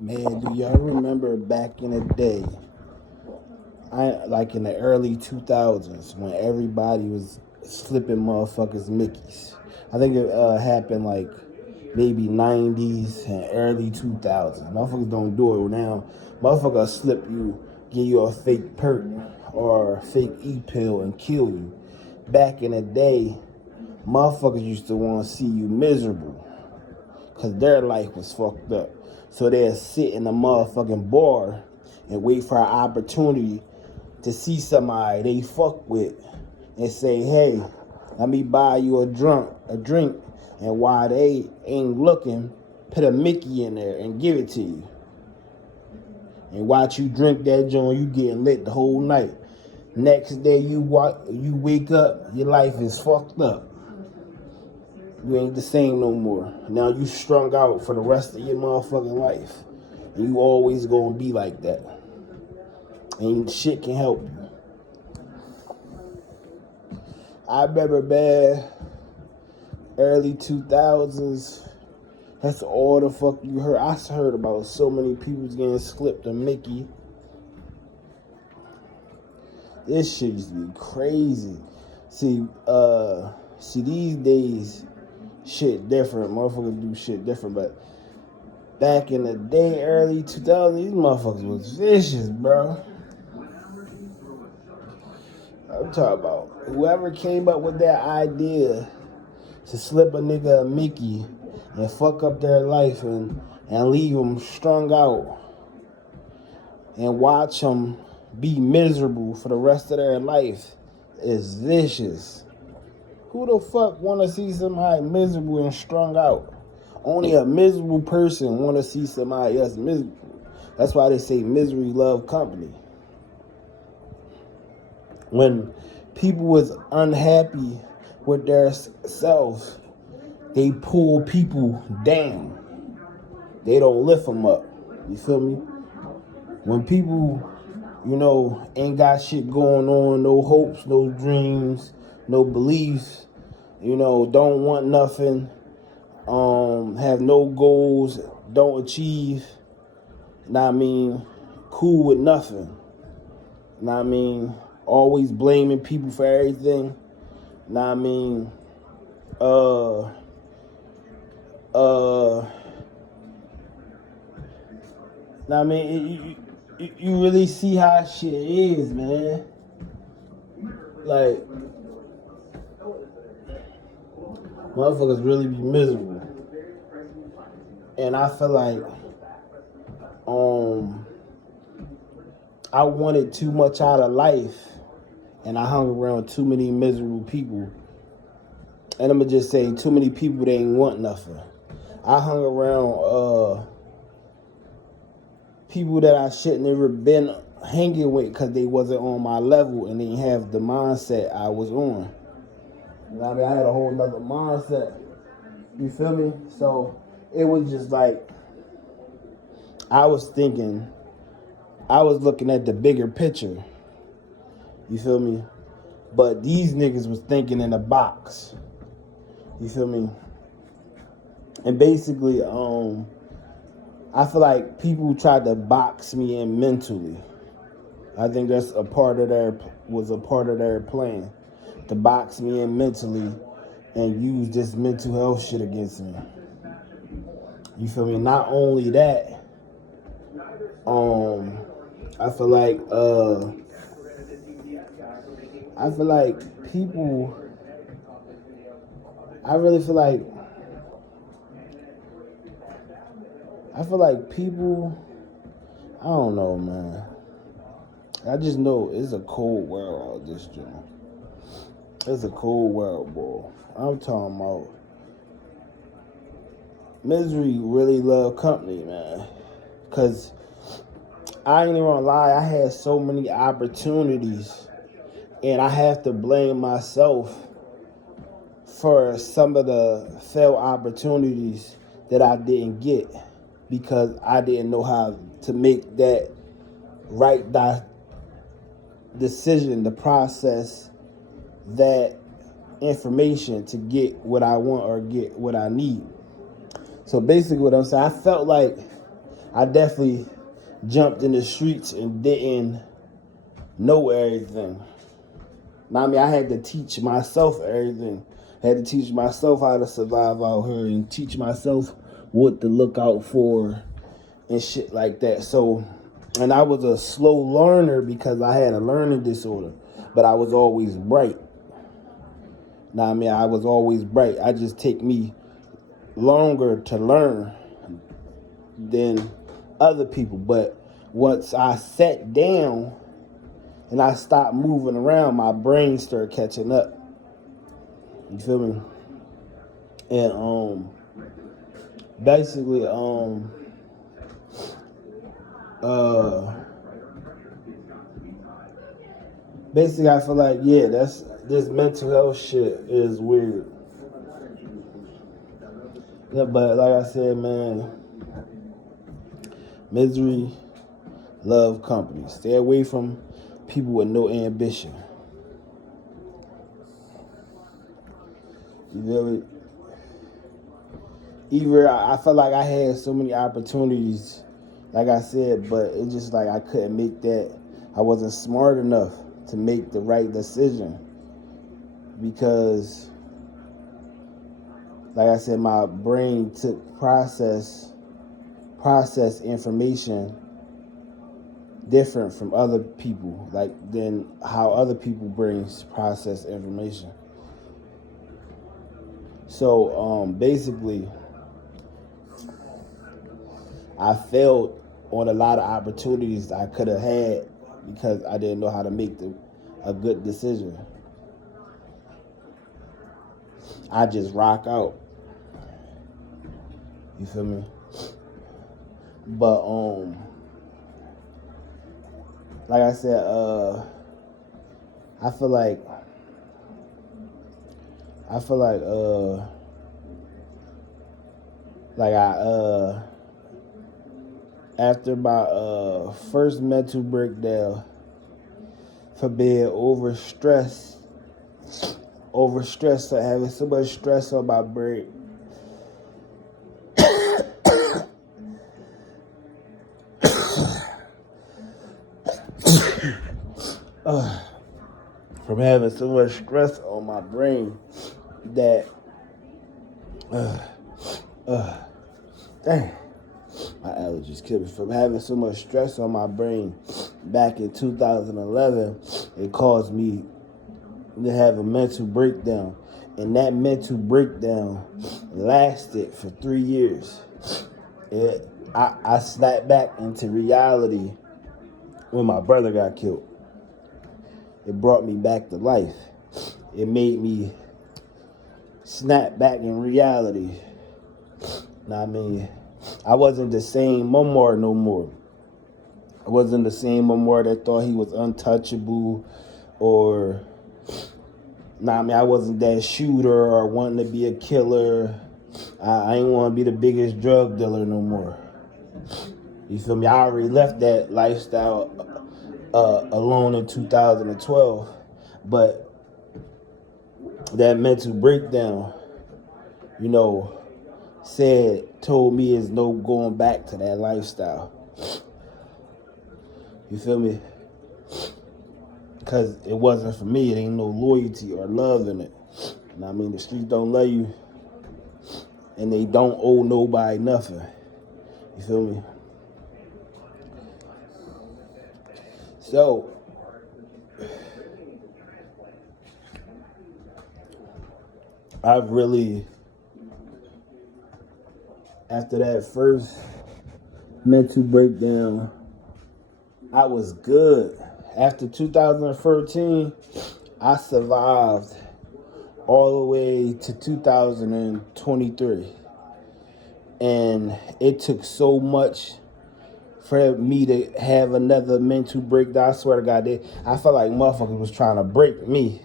Man, do y'all remember back in the day, like in the early 2000s, when everybody was slipping motherfuckers Mickeys? I think it happened like maybe 90s and early 2000s. Motherfuckers don't do it now. Motherfuckers slip you, give you a fake perk or a fake e-pill and kill you. Back in the day, motherfuckers used to want to see you miserable because their life was fucked up. So they'll sit in a motherfucking bar and wait for an opportunity to see somebody they fuck with and say, hey, let me buy you a drink, and while they ain't looking, put a Mickey in there and give it to you. And watch you drink that joint, you getting lit the whole night. Next day you wake up, your life is fucked up. You ain't the same no more. Now you strung out for the rest of your motherfucking life. And you always gonna be like that. And shit can help you. I remember, man, early 2000s, that's all the fuck you heard. I heard about so many people getting slipped a Mickey. This shit used to be crazy. See these days, shit different. Motherfuckers do shit different, but back in the day, early 2000s, these motherfuckers was vicious, bro. I'm talking about whoever came up with that idea to slip a nigga a Mickey and fuck up their life and leave them strung out and watch them be miserable for the rest of their life is vicious. Who the fuck want to see somebody miserable and strung out? Only a miserable person want to see somebody else miserable. That's why they say misery love company. When people was unhappy with their self, they pull people down. They don't lift them up. You feel me? When people, ain't got shit going on, no hopes, no dreams, no beliefs, don't want nothing, have no goals, don't achieve, cool with nothing, always blaming people for everything, you really see how shit is, man. Like, motherfuckers really be miserable. And I feel like I wanted too much out of life, and I hung around too many miserable people. And I'm gonna just say, too many people that ain't want nothing. I hung around people that I shouldn't have been hanging with because they wasn't on my level and they didn't have the mindset I was on. I had a whole nother mindset. You feel me? So it was just like I was looking at the bigger picture. You feel me? But these niggas was thinking in a box. You feel me? And basically, I feel like people tried to box me in mentally. I think that's a part of their plan, to box me in mentally and use this mental health shit against me. You feel me? Not only that, I feel like people. I feel like people. I don't know, man. I just know it's a cold world out this joint. It's a cold world, boy. I'm talking about misery really love company, man. Cause I ain't even gonna lie, I had so many opportunities, and I have to blame myself for some of the failed opportunities that I didn't get because I didn't know how to make that right decision, to process that information to get what I want or get what I need. So basically what I'm saying, I felt like I definitely jumped in the streets and didn't know everything. Now, I mean, I had to teach myself everything. I had to teach myself how to survive out here and teach myself what to look out for and shit like that. So, and I was a slow learner because I had a learning disorder, but I was always bright. Now, I mean, I was always bright. I just take me longer to learn than other people. But once I sat down and I stopped moving around, my brain started catching up. You feel me? And basically basically I feel like, yeah, this mental health shit is weird. Yeah, but like I said, man, misery love company. Stay away from people with no ambition. You feel me? Either I felt like I had so many opportunities, like I said, but it's just like I couldn't make that. I wasn't smart enough to make the right decision because, like I said, my brain took process information different from other people, like than how other people brings process information. So basically, I failed on a lot of opportunities I could have had because I didn't know how to make a good decision. I just rock out. You feel me? But like I said, I feel like after my first mental breakdown for being overstressed, or having so much stress on my brain, from having so much stress on my brain that, dang, my allergies killed me. From having so much stress on my brain back in 2011, it caused me to have a mental breakdown. And that mental breakdown lasted for 3 years. I snapped back into reality when my brother got killed. It brought me back to life. It made me snap back in reality. Now, I mean, I wasn't the same Momar no more. I wasn't the same Momar that thought he was untouchable, or, I mean, I wasn't that shooter or wanting to be a killer. I ain't want to be the biggest drug dealer no more. You feel me? I already left that lifestyle alone in 2012, but that mental breakdown, told me it's no going back to that lifestyle. You feel me? Because it wasn't for me. It ain't no loyalty or love in it. And I mean, the streets don't love you, and they don't owe nobody nothing. You feel me? So, I've really, after that first mental breakdown, I was good. After 2013, I survived all the way to 2023. And it took so much for me to have another mental breakdown. I swear to God, I felt like motherfuckers was trying to break me.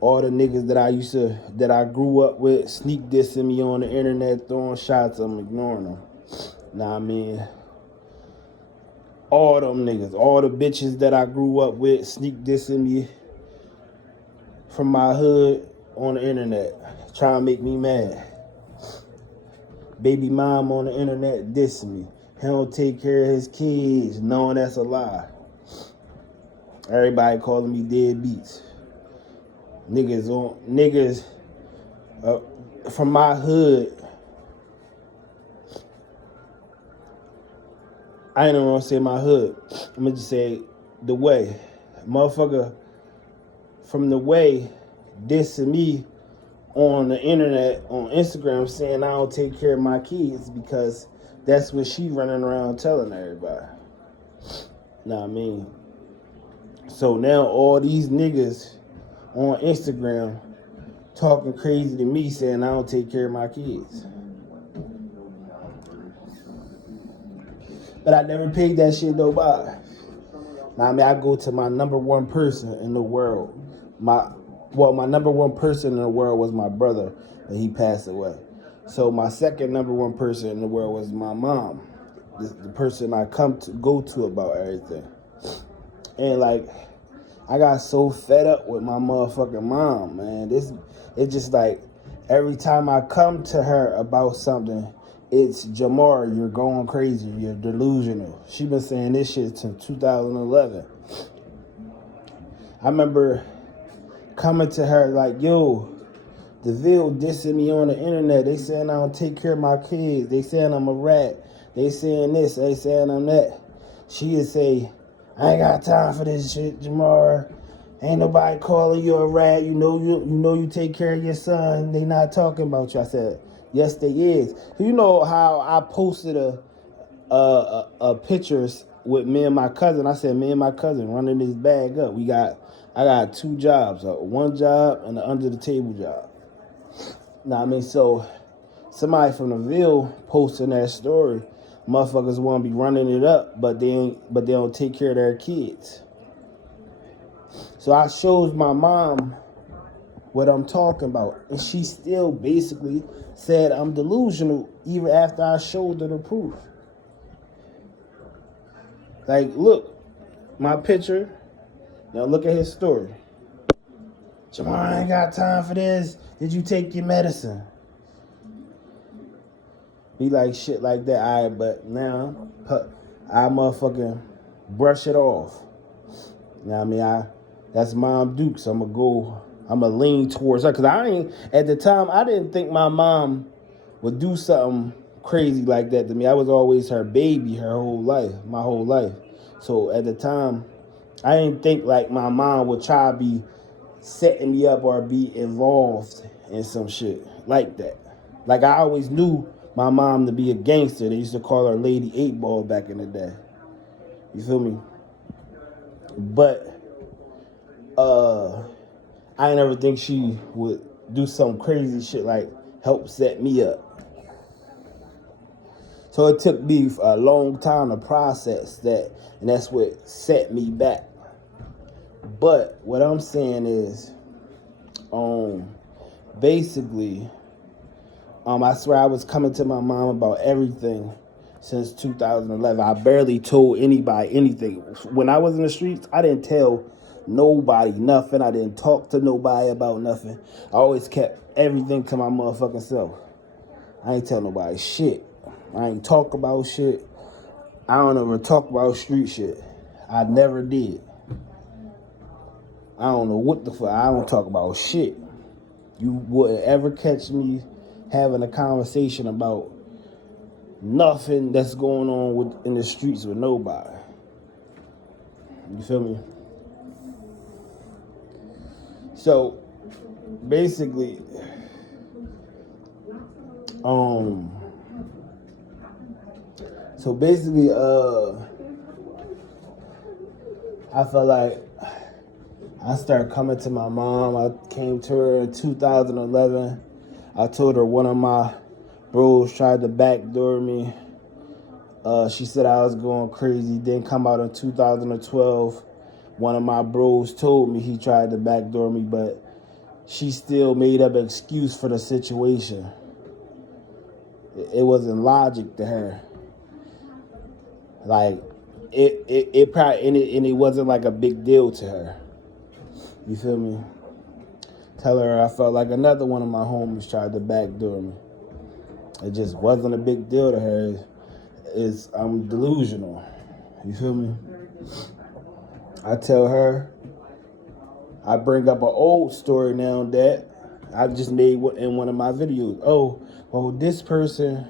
All the niggas that I grew up with, sneak dissing me on the internet, throwing shots, I'm ignoring them. Nah, I mean, all them niggas, all the bitches that I grew up with, sneak dissing me from my hood on the internet, trying to make me mad. Baby mom on the internet dissing me. he don't take care of his kids, knowing that's a lie. Everybody calling me deadbeats. Niggas from my hood. I ain't even gonna say my hood. I'm gonna just say the way. Motherfucker from the way dissing me on the internet, on Instagram, saying I don't take care of my kids because that's what she running around telling everybody. Know what I mean? So now all these niggas on Instagram talking crazy to me saying I don't take care of my kids. But I never paid that shit nobody. Now, I mean, I go to my number one person in the world. My number one person in the world was my brother, and he passed away. So my second number one person in the world was my mom, the person I go to about everything. And like, I got so fed up with my motherfucking mom, man. It's just like every time I come to her about something, it's Jamar, you're going crazy, you're delusional. She been saying this shit since 2011. I remember coming to her like, yo, DeVille dissing me on the internet. They saying I don't take care of my kids. They saying I'm a rat. They saying this, they saying I'm that. She would say, I ain't got time for this shit, Jamar. Ain't nobody calling you a rat. You know you take care of your son. They not talking about you. I said, yes, they is. You know how I posted a pictures with me and my cousin. I said, me and my cousin running this bag up. I got 2 jobs, one job and an under the table job. Now I mean, so somebody from the Ville posting that story, motherfuckers want to be running it up, but they don't take care of their kids. So I showed my mom what I'm talking about, and she still basically said I'm delusional even after I showed her the proof. Like, look, my picture. Now look at his story. Jamar, I ain't got time for this. Did you take your medicine? Be like shit like that. All right, but now I motherfucking brush it off. You know what I mean? That's Mom Duke, so I'm gonna lean towards her. Cause at the time, I didn't think my mom would do something crazy like that to me. I was always her baby my whole life. So at the time, I didn't think like my mom would try to be setting me up or be involved in some shit like that. Like I always knew my mom to be a gangster. They used to call her Lady 8 Ball back in the day. You feel me? But I ain't ever think she would do some crazy shit like help set me up. So it took me a long time to process that, and that's what set me back. But what I'm saying is, basically, I swear I was coming to my mom about everything since 2011. I barely told anybody anything. When I was in the streets, I didn't tell nobody nothing. I didn't talk to nobody about nothing. I always kept everything to my motherfucking self. I ain't tell nobody shit. I ain't talk about shit. I don't ever talk about street shit. I never did. I don't know what the fuck. I don't talk about shit. You wouldn't ever catch me having a conversation about nothing that's going on in the streets with nobody. You feel me? So basically, I felt like I started coming to my mom. I came to her in 2011. I told her one of my bros tried to backdoor me. She said I was going crazy. Then come out in 2012. One of my bros told me he tried to backdoor me, but she still made up an excuse for the situation. It wasn't logic to her. Like it probably and it wasn't like a big deal to her. You feel me? Tell her I felt like another one of my homies tried to backdoor me. It just wasn't a big deal to her. is I'm delusional. You feel me? I tell her, I bring up an old story now that I just made in one of my videos. Oh, well, this person,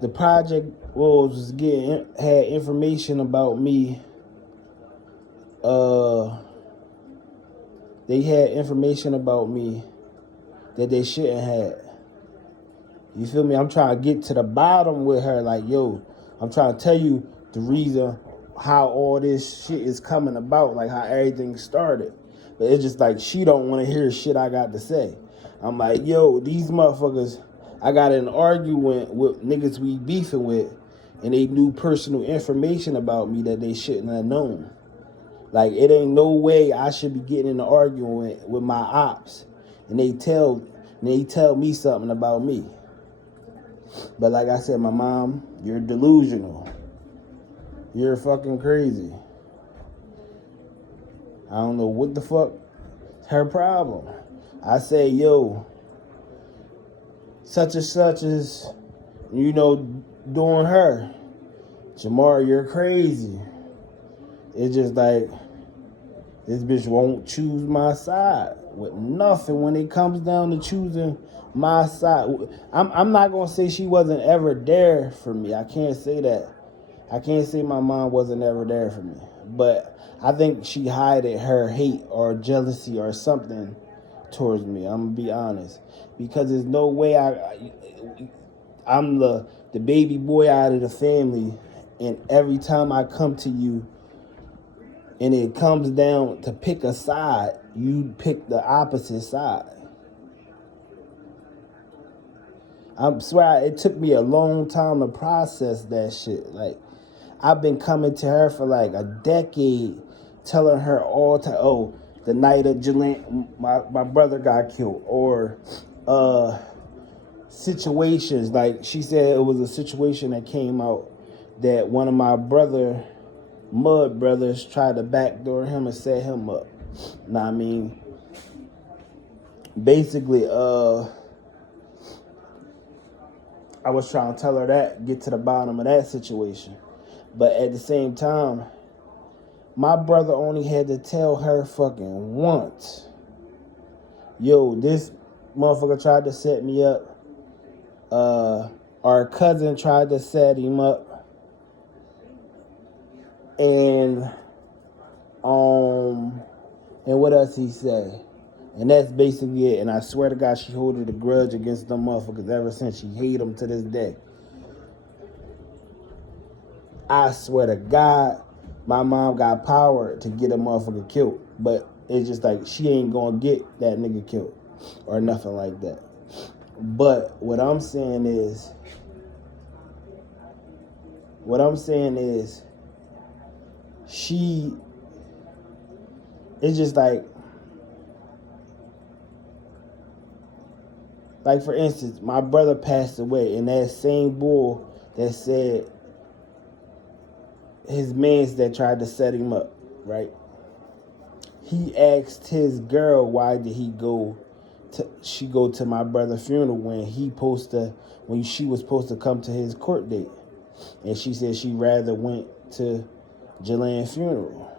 the project was getting had information about me. They had information about me that they shouldn't have. You feel me? I'm trying to get to the bottom with her. Like, yo, I'm trying to tell you the reason how all this shit is coming about, like how everything started. But it's just like she don't want to hear shit I got to say. I'm like, yo, these motherfuckers, I got in an argument with niggas we beefing with, and they knew personal information about me that they shouldn't have known. Like, it ain't no way I should be getting in an argument with my ops, and they tell me something about me. But like I said, my mom, you're delusional. You're fucking crazy. I don't know what the fuck her problem. I say, yo, such and such is, doing her. Jamar, you're crazy. It's just like, this bitch won't choose my side with nothing when it comes down to choosing my side. I'm not going to say she wasn't ever there for me. I can't say that. I can't say my mom wasn't ever there for me. But I think she hid her hate or jealousy or something towards me. I'm going to be honest. Because there's no way I'm the baby boy out of the family. And every time I come to you, and it comes down to pick a side, you pick the opposite side. I swear, it took me a long time to process that shit. Like, I've been coming to her for like a decade, telling her all the time, oh, the night of Jalen, my brother got killed, or situations, like she said it was a situation that came out that one of my Mud brothers tried to backdoor him and set him up. Now, I mean, basically, I was trying to tell her that, get to the bottom of that situation. But at the same time, my brother only had to tell her fucking once. Yo, this motherfucker tried to set me up. Our cousin tried to set him up. And what else he say? And that's basically it. And I swear to God, she holding a grudge against them motherfuckers ever since. She hate them to this day. I swear to God, my mom got power to get a motherfucker killed. But it's just like, she ain't gonna get that nigga killed or nothing like that. But what I'm saying is, it's just like for instance, my brother passed away, and that same bull that said his mans that tried to set him up, right? He asked his girl, why did she go to my brother's funeral when she was supposed to come to his court date. And she said she rather went to Jalan's funeral.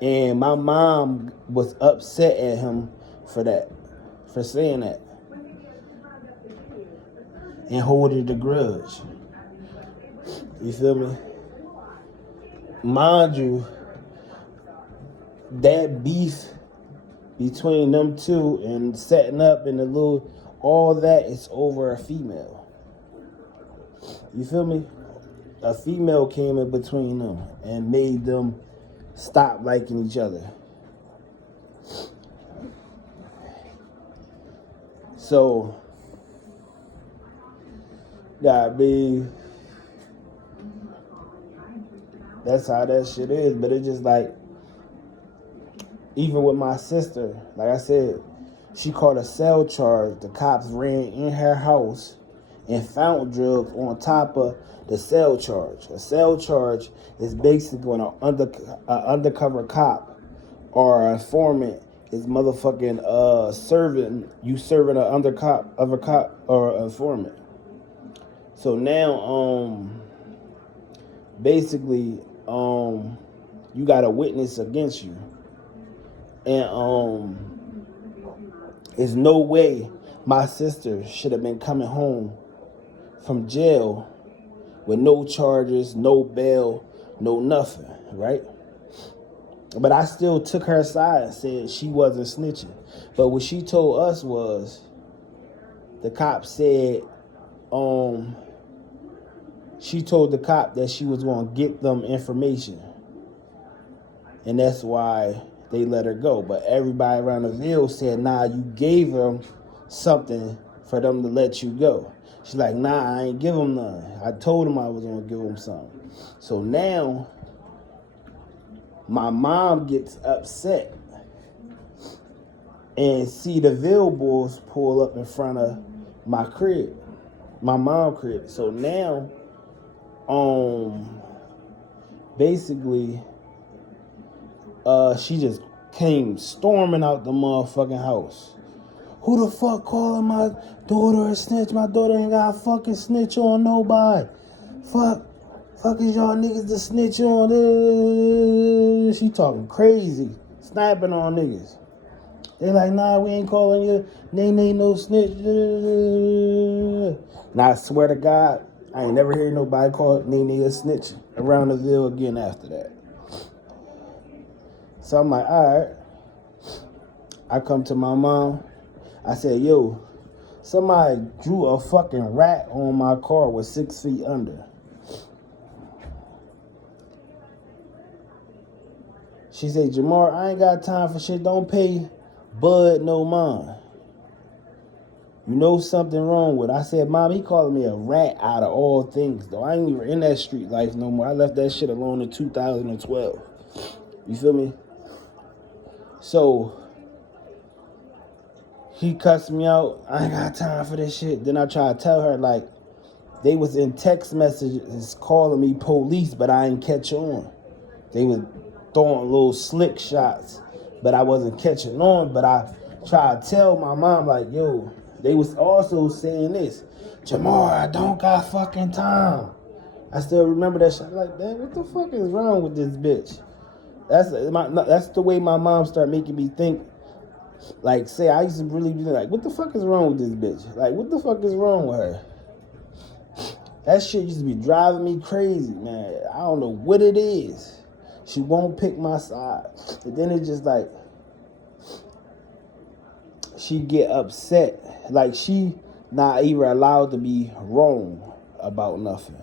And my mom was upset at him for saying that. And holding the grudge. You feel me? Mind you, that beef between them two and setting up in all that is over a female. You feel me? A female came in between them and made them stop liking each other. So, that's how that shit is. But it's just like, even with my sister, like I said, she caught a cell charge. The cops ran in her house and found drugs on top of the cell charge. A cell charge is basically when an undercover cop or an informant is motherfucking serving an undercover cop or informant. So now, basically, you got a witness against you, and there's no way my sister should have been coming home from jail with no charges, no bail, no nothing, right? But I still took her side and said she wasn't snitching. But what she told us was, the cop said, she told the cop that she was going to get them information. And that's why they let her go. But everybody around the Ville said, nah, you gave them something for them to let you go. She's like, nah, I ain't give them none. I told them I was going to give them something. So now, my mom gets upset and see the Ville boys pull up in front of my crib, my mom's crib. So now, basically, she just came storming out the motherfucking house. Who the fuck calling my daughter a snitch? My daughter ain't got a fucking snitch on nobody. Fuck is y'all niggas to snitch on? She talking crazy, snapping on niggas. They like, nah, we ain't calling you Nene no snitch. And I swear to God, I ain't never heard nobody call Nene a snitch around the Ville again after that. So I'm like, all right. I come to my mom. I said, yo, somebody drew a fucking rat on my car with 6 feet under. She said, Jamar, I ain't got time for shit. Don't pay Bud no mind. You know something wrong with it. I said, Mom, he calling me a rat out of all things, though. I ain't even in that street life no more. I left that shit alone in 2012. You feel me? So, he cussed me out. I ain't got time for this shit. Then I try to tell her, like, they was in text messages calling me police, but I ain't catch on. They was throwing little slick shots, but I wasn't catching on. But I tried to tell my mom, like, yo, they was also saying this, Jamar, I don't got fucking time. I still remember that shit. I'm like, man, what the fuck is wrong with this bitch? That's the way my mom started making me think. Like, say, I used to really be like, what the fuck is wrong with this bitch? Like, what the fuck is wrong with her? That shit used to be driving me crazy, man. I don't know what it is. She won't pick my side. And then it's just like, she get upset. Like, she not even allowed to be wrong about nothing.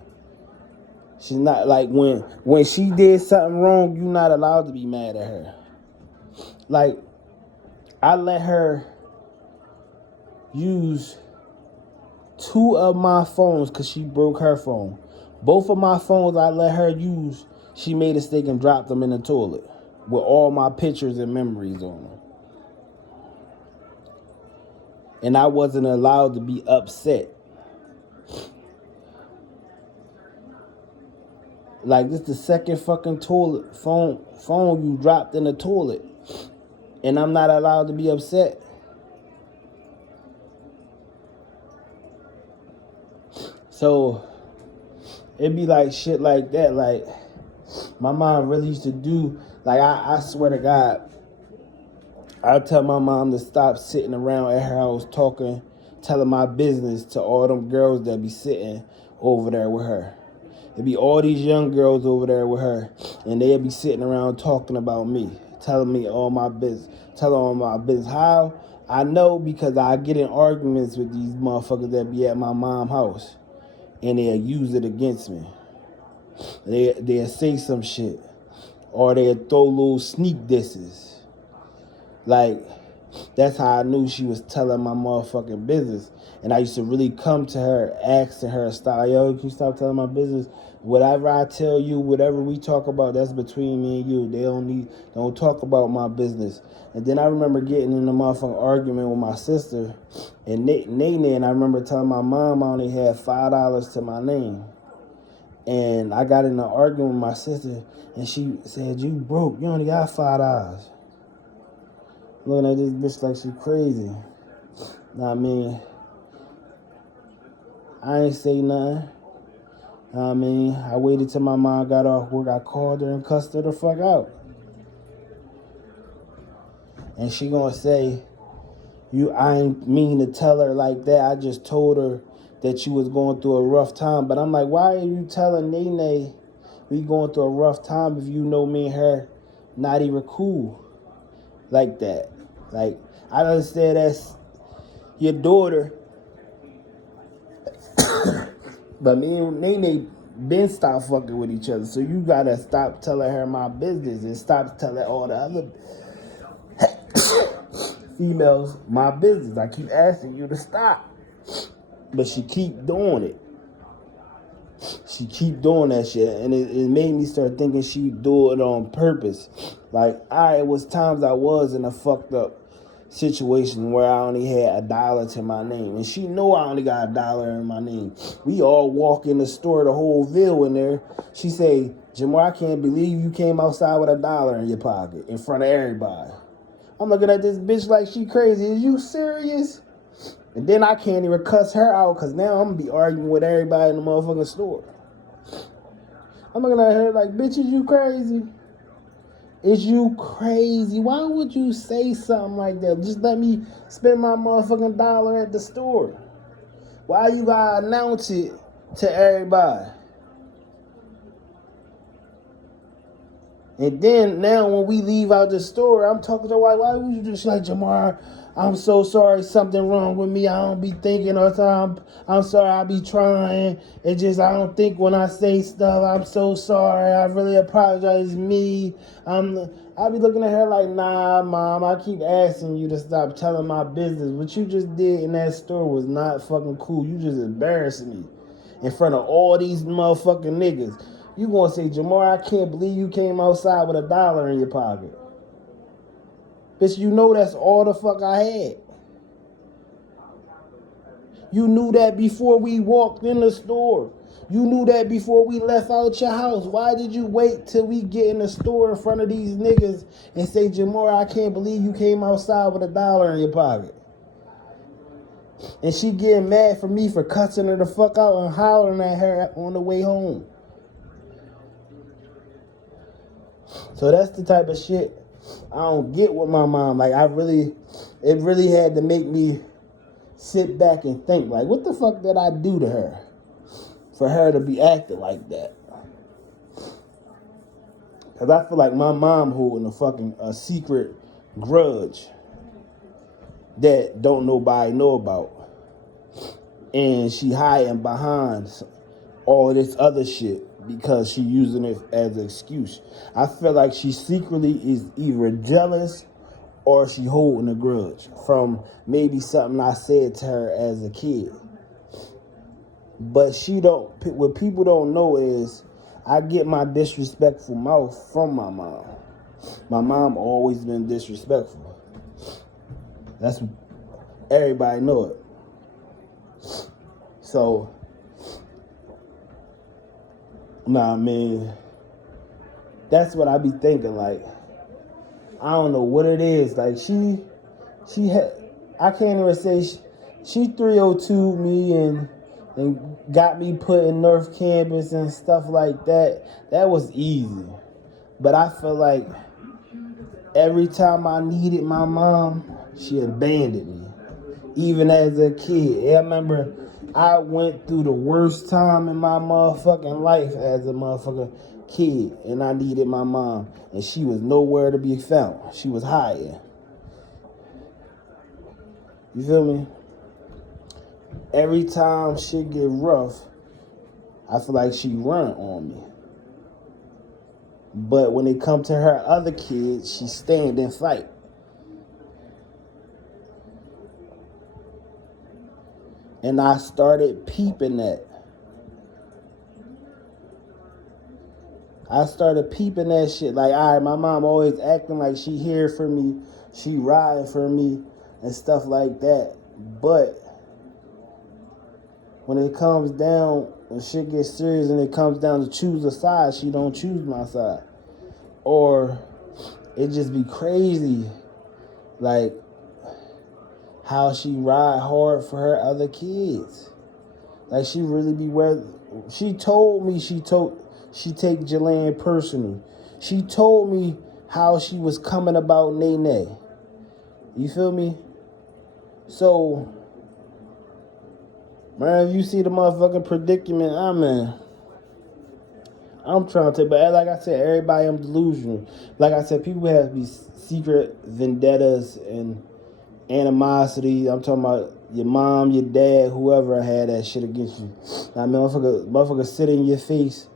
She's not, like, when she did something wrong, you not allowed to be mad at her. Like, I let her use 2 of my phones because she broke her phone. Both of my phones I let her use. She made a mistake and dropped them in the toilet with all my pictures and memories on them. And I wasn't allowed to be upset. Like, this the second fucking toilet phone you dropped in the toilet. And I'm not allowed to be upset. So, it'd be like shit like that. Like, my mom really used to do, like, I swear to God, I tell my mom to stop sitting around at her house talking, telling my business to all them girls that be sitting over there with her. It'd be all these young girls over there with her, and they'd be sitting around talking about me, telling me all my business, telling all my business. How? I know because I get in arguments with these motherfuckers that be at my mom's house, and they'll use it against me. They'll say some shit, or they'll throw little sneak disses. Like, that's how I knew she was telling my motherfucking business. And I used to really come to her, asking her, style, yo, can you stop telling my business? Whatever I tell you, whatever we talk about, that's between me and you. They don't talk about my business. And then I remember getting in a motherfucking argument with my sister and Nene, and I remember telling my mom I only had $5 to my name. And I got in an argument with my sister, and she said, you broke, you only got $5. Looking at this bitch like she crazy. Now, I mean, I ain't say nothing. I mean, I waited till my mom got off work. I called her and cussed her the fuck out. And she gonna say, I ain't mean to tell her like that. I just told her that you was going through a rough time. But I'm like, why are you telling Nene we going through a rough time if you know me and her not even cool like that? Like, I understand that's your daughter. But me and Nene been stopped fucking with each other. So you gotta stop telling her my business and stop telling all the other females my business. I keep asking you to stop. But she keep doing it. She keep doing that shit. And it made me start thinking she do it on purpose. Like, it was times I was in a fucked up situation where I only had $1 to my name. And she know I only got $1 in my name. We all walk in the store, the whole Ville in there. She say, Jamar, I can't believe you came outside with $1 in your pocket in front of everybody. I'm looking at this bitch like she crazy. Is you serious? And then I can't even cuss her out because now I'm going to be arguing with everybody in the motherfucking store. I'm looking at her like, bitch, is you crazy? Is you crazy? Why would you say something like that? Just let me spend my motherfucking $1 at the store. Why you gotta announce it to everybody? And then now when we leave out the store, I'm talking to her like, why would you just like, Jamar, I'm so sorry, something wrong with me. I don't be thinking all the time. I'm sorry, I be trying. It just, I don't think when I say stuff. I'm so sorry. I really apologize. Me. I be looking at her like, nah, mom, I keep asking you to stop telling my business. What you just did in that store was not fucking cool. You just embarrassed me in front of all these motherfucking niggas. You gonna say, Jamar, I can't believe you came outside with $1 in your pocket. Bitch, you know that's all the fuck I had. You knew that before we walked in the store. You knew that before we left out your house. Why did you wait till we get in the store in front of these niggas and say, Jamar, I can't believe you came outside with $1 in your pocket? And she getting mad for me for cussing her the fuck out and hollering at her on the way home. So that's the type of shit I don't get with my mom. Like, it really had to make me sit back and think, like, what the fuck did I do to her for her to be acting like that? Because I feel like my mom holding a secret grudge that don't nobody know about. And she hiding behind all this other shit because she using it as an excuse. I feel like she secretly is either jealous or she holding a grudge from maybe something I said to her as a kid. But what people don't know is I get my disrespectful mouth from my mom. My mom always been disrespectful. That's everybody know it. So, nah, man, that's what I be thinking. Like, I don't know what it is. Like, she had, I can't even say she 302 me and got me put in North Campus and stuff like that. That was easy. But I feel like every time I needed my mom, she abandoned me. Even as a kid. I remember I went through the worst time in my motherfucking life as a motherfucking kid. And I needed my mom. And she was nowhere to be found. She was hiding. You feel me? Every time shit get rough, I feel like she run on me. But when it come to her other kids, she stand and fight. And I started peeping that. I started peeping that shit. Like, all right, my mom always acting like she here for me. She riding for me and stuff like that. But when it comes down, when shit gets serious and it comes down to choose a side, she don't choose my side. Or it just be crazy. Like, how she ride hard for her other kids. Like she really be where she told me she take Jillian personal. She told me how she was coming about Nene. You feel me? So, man, if you see the motherfucking predicament I'm in, I'm trying to, but like I said, everybody I'm delusional. Like I said, people have these secret vendettas and animosity. I'm talking about your mom, your dad, whoever had that shit against you. I mean, motherfucker sit in your face.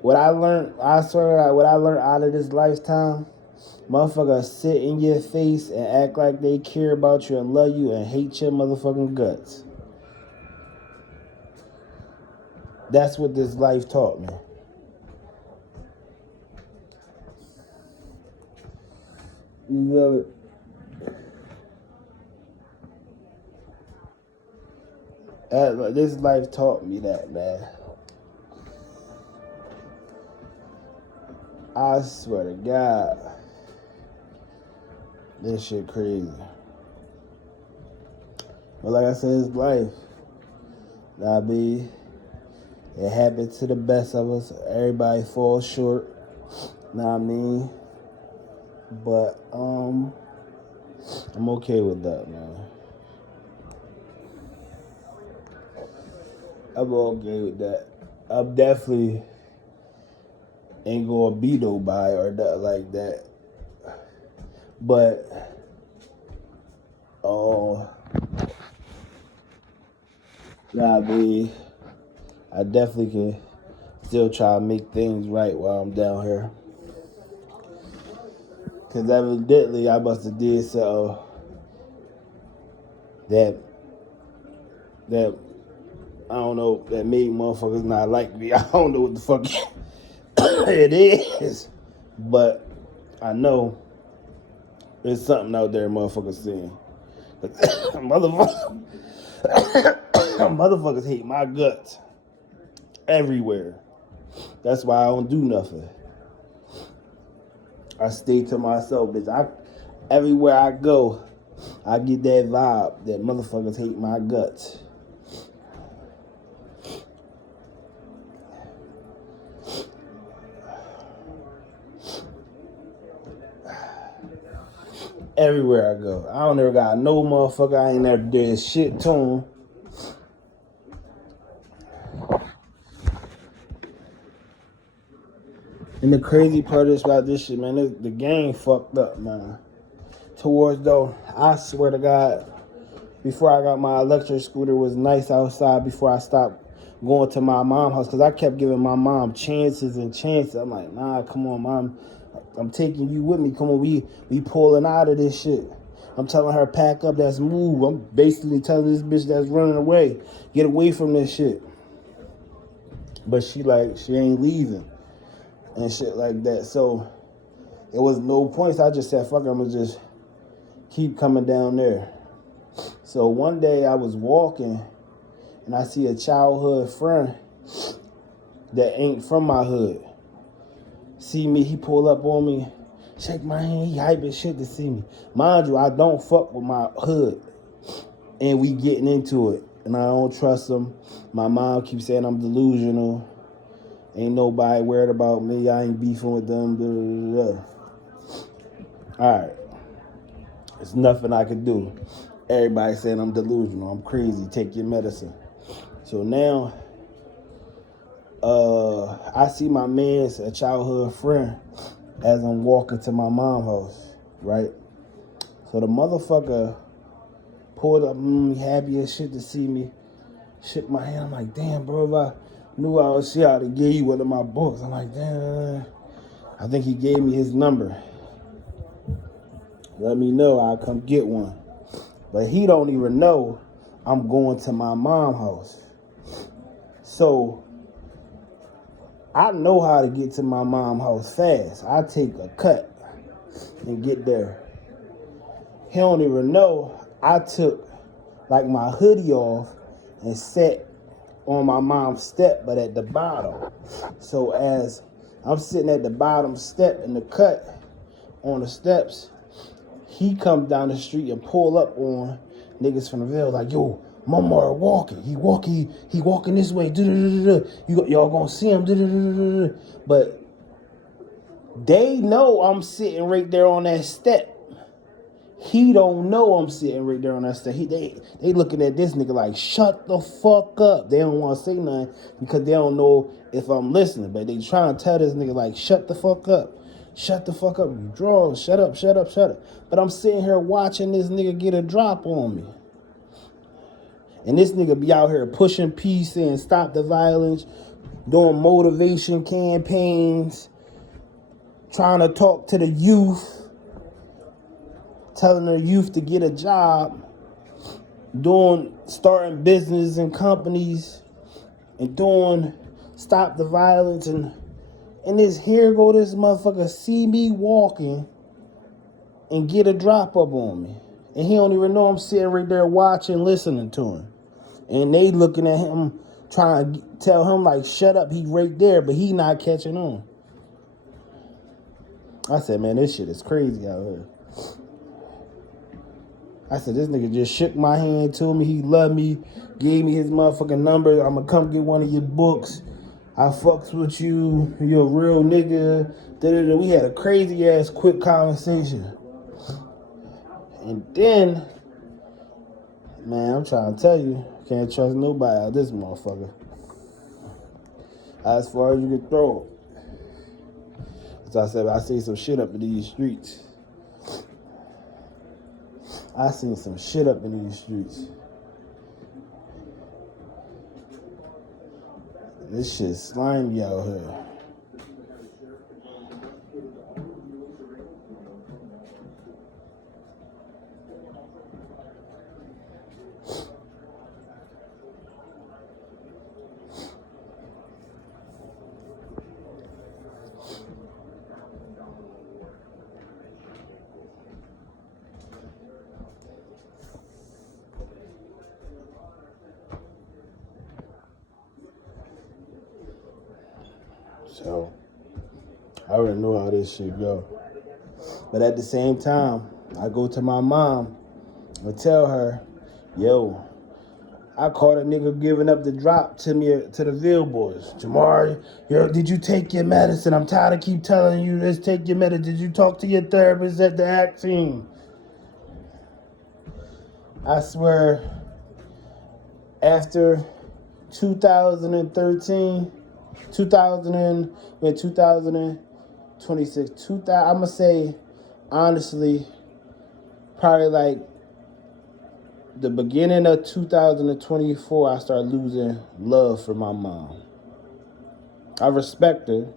What I learned, I swear to God, what I learned out of this lifetime, motherfucker sit in your face and act like they care about you and love you and hate your motherfucking guts. That's what this life taught me. You know it. This life taught me that, man. I swear to God, this shit crazy. But like I said, it's life. I mean, it happens to the best of us. Everybody falls short. Know what I mean? But I'm okay with that, man. I'm okay with that. I'm definitely ain't gonna be nobody or nothing like that. But nah, I definitely can still try to make things right while I'm down here. Cause evidently I must have did something that I don't know, that made motherfuckers not like me. I don't know what the fuck it is. But I know there's something out there motherfuckers seeing. Motherfuckers hate my guts everywhere. That's why I don't do nothing. I stay to myself, bitch. Everywhere I go, I get that vibe that motherfuckers hate my guts. Everywhere I go. I don't ever got no motherfucker I ain't never did shit to him. And the crazy part is about this shit, man, the game fucked up, man. Towards though, I swear to God, before I got my electric scooter, was nice outside before I stopped going to my mom's house. Because I kept giving my mom chances and chances. I'm like, nah, come on, mom. I'm taking you with me. Come on, we pulling out of this shit. I'm telling her, pack up, that's move. I'm basically telling this bitch that's running away, get away from this shit. But she ain't leaving and shit like that. So it was no point. So I just said, fuck it, I'm going to just keep coming down there. So one day I was walking and I see a childhood friend that ain't from my hood. See me, he pull up on me, shake my hand, he hype as shit to see me. Mind you, I don't fuck with my hood. And we getting into it. And I don't trust him. My mom keeps saying I'm delusional. Ain't nobody worried about me. I ain't beefing with them. Blah, blah, blah. All right. There's nothing I can do. Everybody saying I'm delusional. I'm crazy. Take your medicine. So now, I see my man's a childhood friend as I'm walking to my mom's house, right? So the motherfucker pulled up, happy as shit to see me. Shook my hand. I'm like, damn, bro, if I knew I was shit, I'd have gave you one of my books. I'm like, damn. I think he gave me his number. Let me know, I'll come get one. But he don't even know I'm going to my mom's house. So I know how to get to my mom's house fast. I take a cut and get there. He don't even know I took like my hoodie off and sat on my mom's step, but at the bottom. So as I'm sitting at the bottom step in the cut on the steps, he comes down the street and pull up on niggas from the Ville like, yo, Mama walking. He walking this way. Y'all gonna see him. But they know I'm sitting right there on that step. He don't know I'm sitting right there on that step. They looking at this nigga like, shut the fuck up. They don't want to say nothing because they don't know if I'm listening. But they trying to tell this nigga like, shut the fuck up. Shut the fuck up. You draw. Shut up. But I'm sitting here watching this nigga get a drop on me. And this nigga be out here pushing peace and stop the violence, doing motivation campaigns, trying to talk to the youth, telling the youth to get a job, starting business and companies, and doing stop the violence. And here go this motherfucker see me walking and get a drop up on me. And he don't even know I'm sitting right there watching, listening to him. And they looking at him, trying to tell him like, shut up, he right there, but he not catching on. I said, man, this shit is crazy out here. I said, this nigga just shook my hand to me. He loved me, gave me his motherfucking number. I'm gonna come get one of your books. I fucks with you. You're a real nigga. We had a crazy ass quick conversation. And then, man, I'm trying to tell you, can't trust nobody out this motherfucker. As far as you can throw it. So I said, I see some shit up in these streets. I seen some shit up in these streets. This shit slimy out here. So, I already know how this shit go. But at the same time, I go to my mom and tell her, yo, I caught a nigga giving up the drop to me, to the Ville boys. Jamar, did you take your medicine? I'm tired of keep telling you this, take your medicine. Did you talk to your therapist at the ACT team? I swear, after 2013, 2026, I'm gonna say, honestly, probably like the beginning of 2024, I started losing love for my mom. I respect her,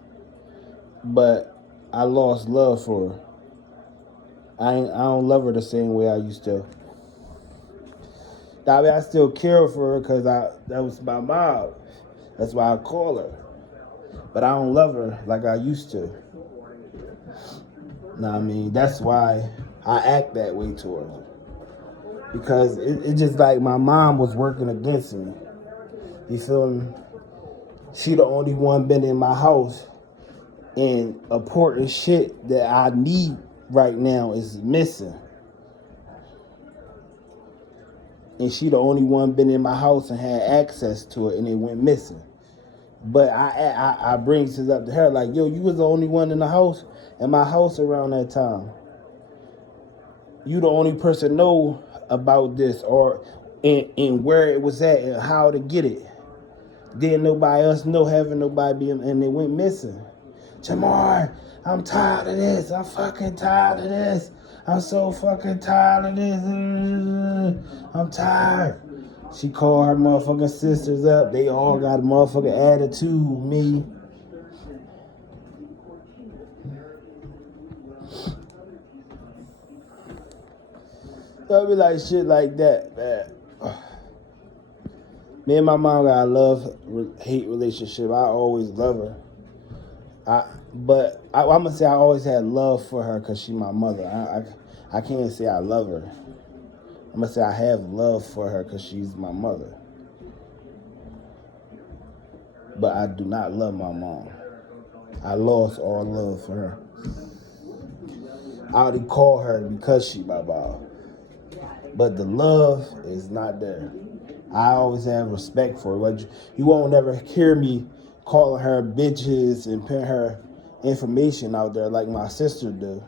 but I lost love for her. I don't love her the same way I used to. I mean, I still care for her because that was my mom. That's why I call her. But I don't love her like I used to. Know what I mean? That's why I act that way towards her. Because it's just like my mom was working against me. You feel me? She the only one been in my house, and important shit that I need right now is missing. And she the only one been in my house and had access to it, and it went missing. But I bring this up to her like, yo, you was the only one in my house around that time. You the only person know about this or and where it was at and how to get it. Didn't nobody else know, having nobody be, and it went missing. Jamar, I'm tired of this. I'm fucking tired of this. I'm so fucking tired of this. I'm tired. She called her motherfucking sisters up. They all got a motherfucking attitude with me. So I be like shit like that, man. Me and my mom got a love-hate relationship. I always love her. I'm gonna say I always had love for her because she's my mother. I can't say I love her. I'm gonna say I have love for her because she's my mother. But I do not love my mom. I lost all love for her. I already call her because she my mom. But the love is not there. I always have respect for her. But you won't never hear me calling her bitches and putting her information out there like my sister do.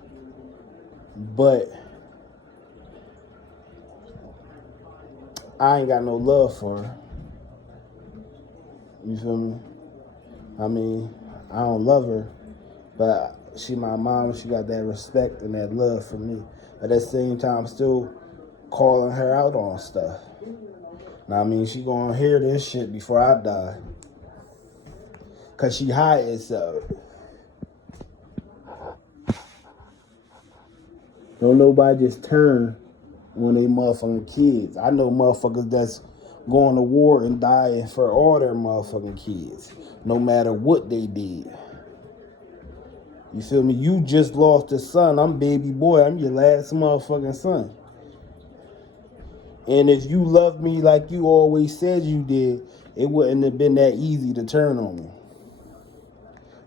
But I ain't got no love for her. You feel me? I mean, I don't love her, but she my mom. She got that respect and that love for me. But at the same time, I'm still calling her out on stuff. Now, I mean, she gonna hear this shit before I die. Cause she hiding stuff. Don't nobody just turn on they motherfucking kids. I know motherfuckers that's going to war and dying for all their motherfucking kids, no matter what they did. You feel me? You just lost a son. I'm baby boy. I'm your last motherfucking son. And if you loved me like you always said you did, it wouldn't have been that easy to turn on me.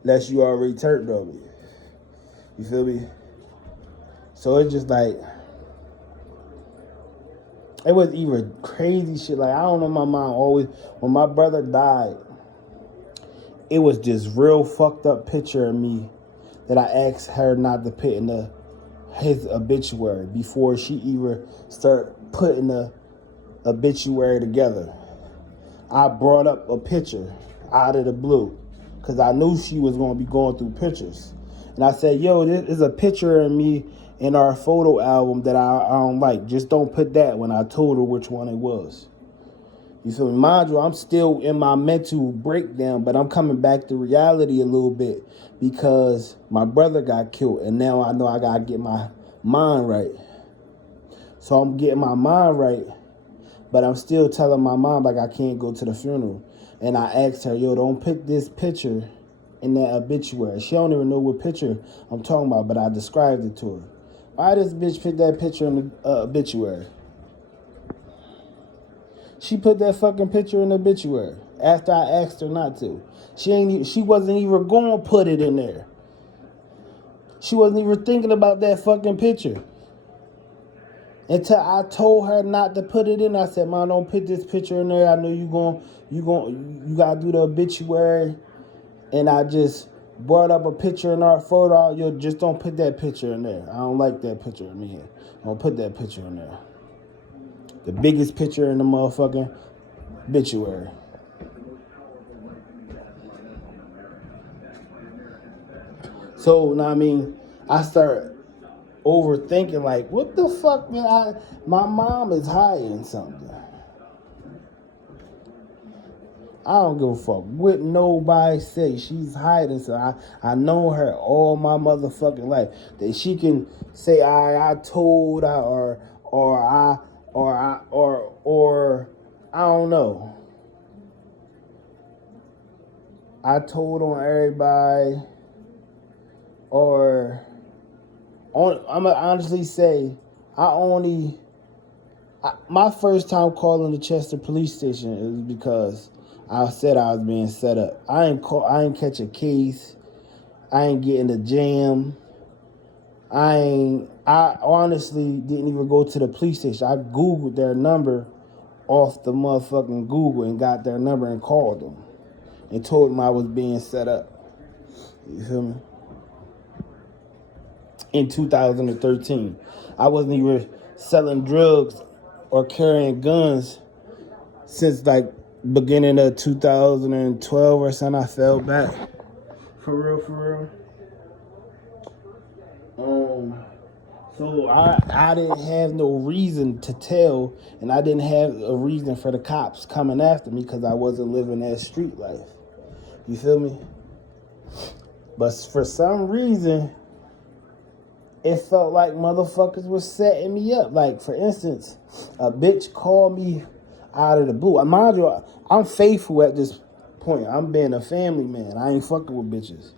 Unless you already turned on me. You feel me? So it's just like, it was even crazy shit. Like, I don't know, my mom always, when my brother died, it was this real fucked up picture of me that I asked her not to put in his obituary before she even started putting the obituary together. I brought up a picture out of the blue because I knew she was going to be going through pictures. And I said, yo, this is a picture of me in our photo album that I don't like. Just don't put that, when I told her which one it was. You feel me? Mind you, I'm still in my mental breakdown, but I'm coming back to reality a little bit because my brother got killed, and now I know I got to get my mind right. So I'm getting my mind right, but I'm still telling my mom, like, I can't go to the funeral. And I asked her, yo, don't put this picture in that obituary. She don't even know what picture I'm talking about, but I described it to her. Why this bitch put that picture in the obituary? She put that fucking picture in the obituary after I asked her not to. She wasn't even going to put it in there. She wasn't even thinking about that fucking picture. Until I told her not to put it in. I said, Mom, don't put this picture in there. I know you gotta do the obituary. And I just brought up a picture in our photo. Yo, just don't put that picture in there. I don't like that picture of me. Don't put that picture in there. The biggest picture in the motherfucking obituary. So, now I mean, I start overthinking, like, what the fuck, man? My mom is hiding something. I don't give a fuck what nobody say. She's hiding something. I know her all my motherfucking life. That she can say I told her or I don't know. I told on everybody, or I'm gonna honestly say my first time calling the Chester police station is because I said I was being set up. I ain't catch a case. I ain't get in the jam. I honestly didn't even go to the police station. I Googled their number off the motherfucking Google and got their number and called them and told them I was being set up. You feel me? In 2013. I wasn't even selling drugs or carrying guns since like beginning of 2012 or something. I fell back. For real. So I didn't have no reason to tell, and I didn't have a reason for the cops coming after me because I wasn't living that street life. You feel me? But for some reason, it felt like motherfuckers was setting me up. Like, for instance, a bitch called me out of the blue. Mind you, I'm faithful at this point. I'm being a family man. I ain't fucking with bitches.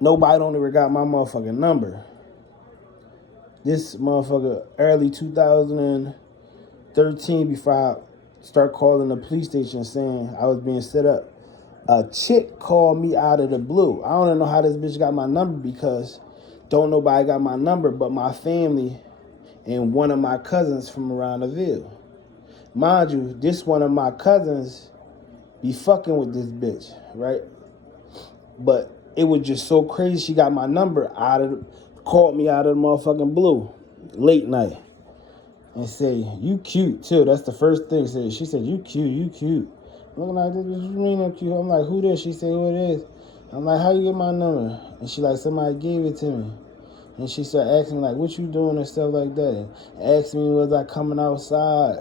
Nobody don't ever got my motherfucking number. This motherfucker, early 2013, before I start calling the police station saying I was being set up, a chick called me out of the blue. I don't even know how this bitch got my number because don't nobody got my number but my family and one of my cousins from around the Ville. Mind you, this one of my cousins be fucking with this bitch, right? But it was just so crazy. She got my number called me out of the motherfucking blue, late night, and say, "You cute too." That's the first thing. She said, "You cute, you cute." I'm looking like, "What you mean I'm cute?" I'm like, "Who this?" She said, "Who it is?" I'm like, "How you get my number?" And she like, "Somebody gave it to me." And she started asking like, "What you doing?" and stuff like that. And asked me, was I coming outside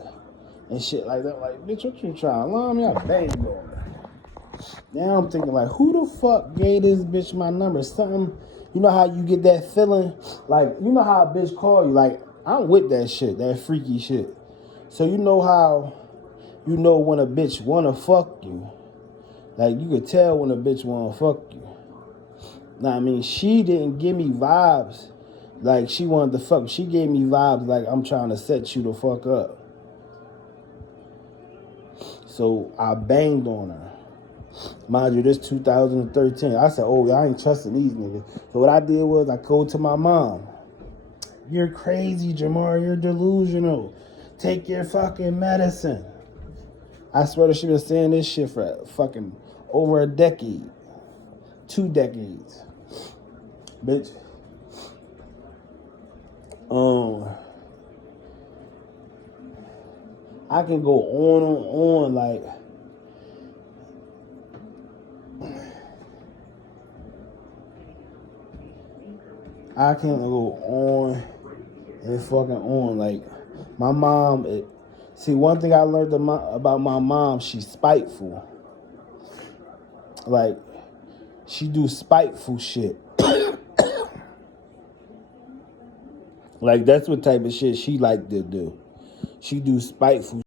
and shit like that. Like, bitch, what you trying to lie me? I banged on her. Now I'm thinking like, who the fuck gave this bitch my number? Something, you know how you get that feeling? Like, you know how a bitch call you? Like, I'm with that shit, that freaky shit. So you know how you know when a bitch wanna fuck you? Like, you could tell when a bitch wanna fuck you. Now, I mean, she didn't give me vibes like she wanted to fuck. She gave me vibes like I'm trying to set you the fuck up. So I banged on her. Mind you, this 2013. I said, oh, I ain't trusting these niggas. So what I did was I go to my mom. You're crazy, Jamar. You're delusional. Take your fucking medicine. I swear to she been saying this shit for fucking over a decade. 2 decades. Bitch. I can go on and on like I can go on and fucking on. Like, my mom, see, one thing I learned about my mom, she's spiteful. Like, she do spiteful shit. Like, that's what type of shit she like to do. She do spiteful